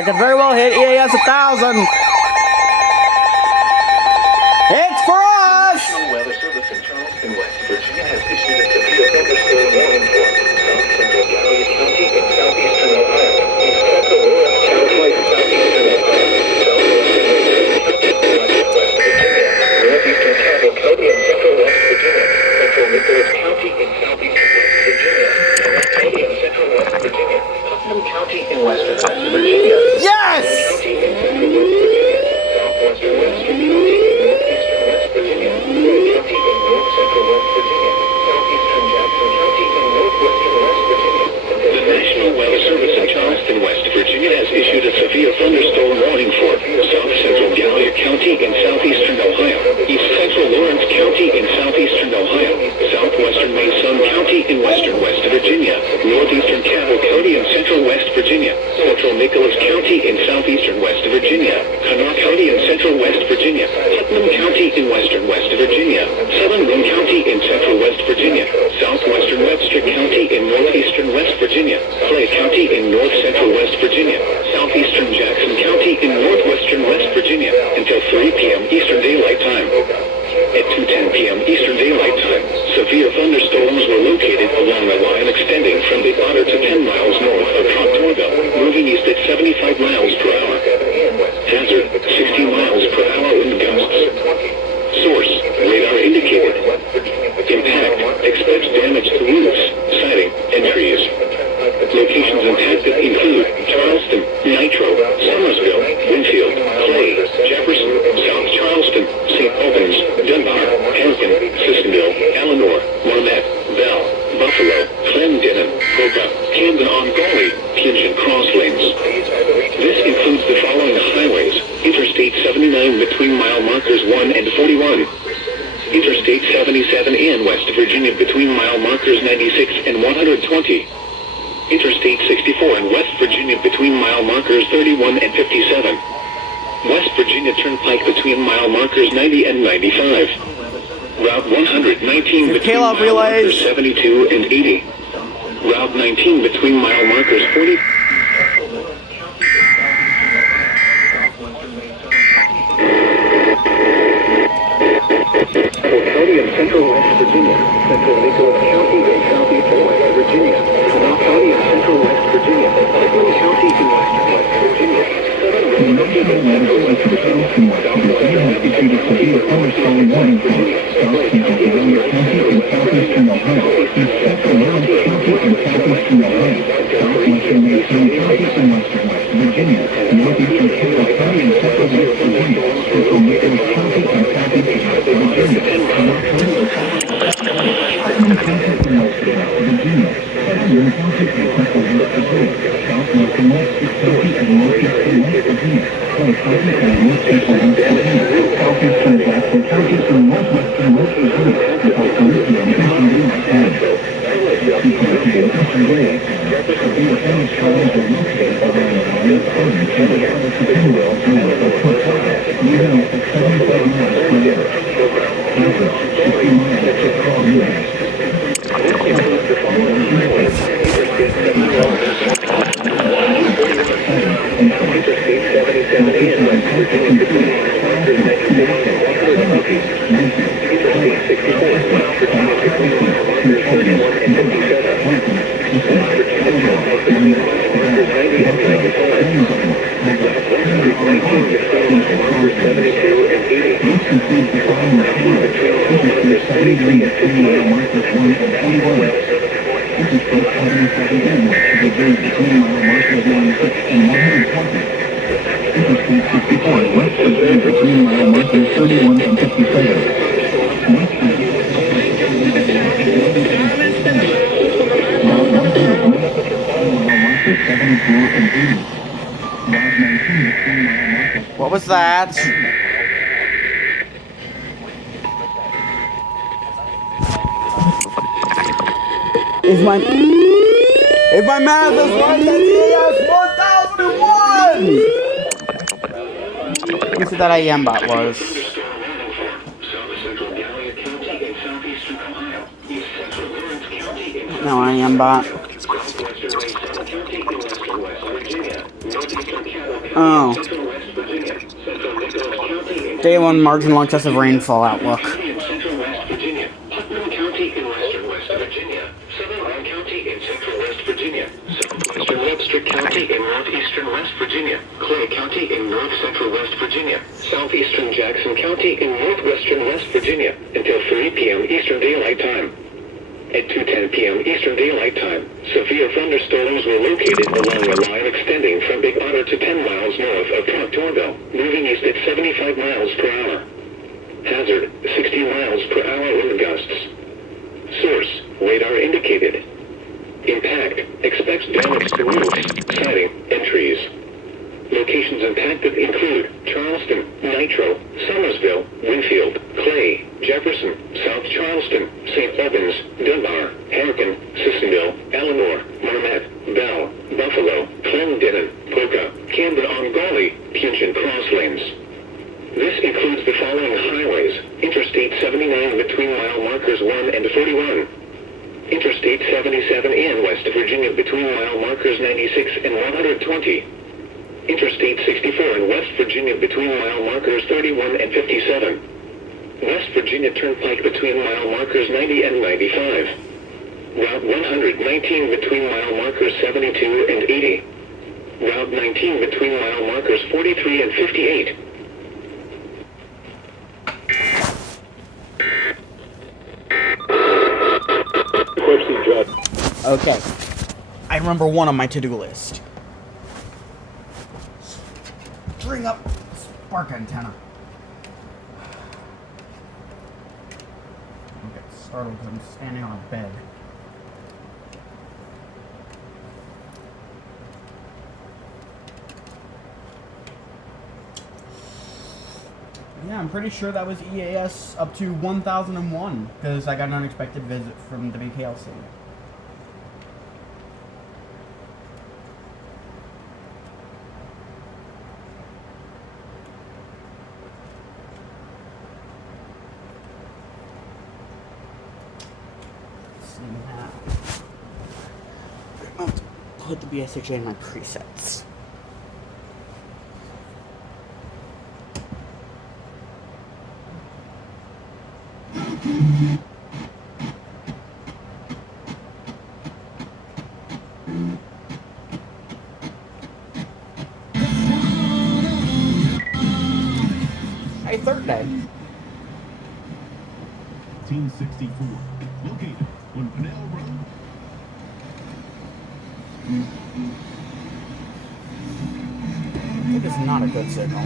I could very well hit EAS 1,000. It's for us! National Weather Service in Charleston, West Virginia has issued a severe thunderstorm warning for South Central Gallia County in southeastern Ohio, East Central Lawrence County in southeastern Ohio, southwestern West Virginia, northeastern Cabell County in central West Virginia, central Nicholas County in southeastern West Virginia, North County in central West Virginia, Putnam County in western West Virginia, Yes! County in central West Virginia, southwestern Western County in northeastern West Virginia, County in north central West Virginia, southeastern Jackson County in northwestern West Virginia. The National Weather Service in Charleston, West Virginia has issued a severe thunderstorm warning for South Central Gallia County in southeastern Ohio, East Central Lawrence County in southeastern Ohio, southwestern Mason County in western West Virginia, northeastern Cabell County in central West Virginia, central Nicholas County in southeastern West Virginia, Kanawha County in central West Virginia, Putnam County in western West Virginia, Southern Wayne County in central West Virginia, southwestern Webster County in northeastern West Virginia, Clay County in north central West Virginia, southeastern Jackson County in northwestern West Virginia, until 3 p.m. Eastern Daylight Time. At 2:10 p.m. Eastern Daylight Time, severe thunderstorms were located along the line extending from the Otter to 10 miles north of Proctorville, moving east at 75 miles per hour. Hazard, 60 miles per hour wind gusts. Source, radar indicated. Impact, expects damage to roofs, siding, and trees. Locations impacted include Charleston, Nitro, Somersville, Winfield, Clay, Jefferson, South Charleston, St. Albans, Dunbar, Hampton, Sissonville, Eleanor, Marmet, Bell, Buffalo, Clendenin, Boca, Camden-on-Gauley, Pigeon Cross Lanes. This includes the following highways: Interstate 79 between mile markers 1 and 41. Interstate 77 in West Virginia between mile markers 96 and 120. Interstate 64 in West Virginia between mile markers 31 and 57. West Virginia Turnpike between mile markers 90 and 95. Route 119 between mile markers 72 and 80. Route 19 between mile markers 40. County in central West Virginia, central Nicholas County in southeastern West Virginia, Kanawha County in central West Virginia, Putnam County in western West Virginia, Southern Wayne County in central West Virginia, southwestern West Virginia, severe thunderstorm warning Virginia, South Central Gallia County in southeastern Ohio, East Central Lawrence County in southeastern Ohio, southwestern Mason County in western West Virginia, northeastern Cabell County in central West Virginia, central Nicholas County in southeastern West Virginia, What was that? If my math is right, that's EAS 1001! Who said that IM-bot was? No, IM-bot. Oh. Central West Virginia. Central Nicholas County in Day 1 marginal excessive rainfall outlook. County in Central West Virginia. Putnam County in Western West Virginia. Southern Line County in Central West Virginia. Southwestern Webster County in Northeastern West Virginia. Clay County in North Central West Virginia. Southeastern Jackson County in Northwestern West Virginia until 3 p.m. Eastern Daylight Time. At 2:10 p.m. Eastern Daylight Time, severe thunderstorms were located along a line extending from Big Otter to 10 miles north of Proctorville, moving east at 75 miles per hour. Hazard, 60 miles per hour wind gusts. Source, radar indicated. Impact, expects damage to roofs, siding, and trees. Locations impacted include Charleston, Nitro, Somersville, Winfield, Clay, Jefferson, South Charleston, St. Albans, Dunbar, Harrison, Sissonville, Eleanor, Marmet, Bell, Buffalo, Clendenin, Polka, Camden-on-Gauley, Pugin Cross Lanes. This includes the following highways: Interstate 79 between mile markers 1 and 41. Interstate 77 in West Virginia between mile markers 96 and 120. Interstate 64 in West Virginia between mile markers 31 and 57. West Virginia Turnpike between mile markers 90 and 95. Route 119 between mile markers 72 and 80. Route 19 between mile markers 43 and 58. Okay. Item number 1 on my to-do list. Bring up spark antenna. I'll get startled because I'm standing on a bed. Yeah, I'm pretty sure that was EAS up to 1001 because I got an unexpected visit from the BKLC. Put the BSHA in my presets. Hey, third day. Team 64, located on Pinell Road. It is not a good signal.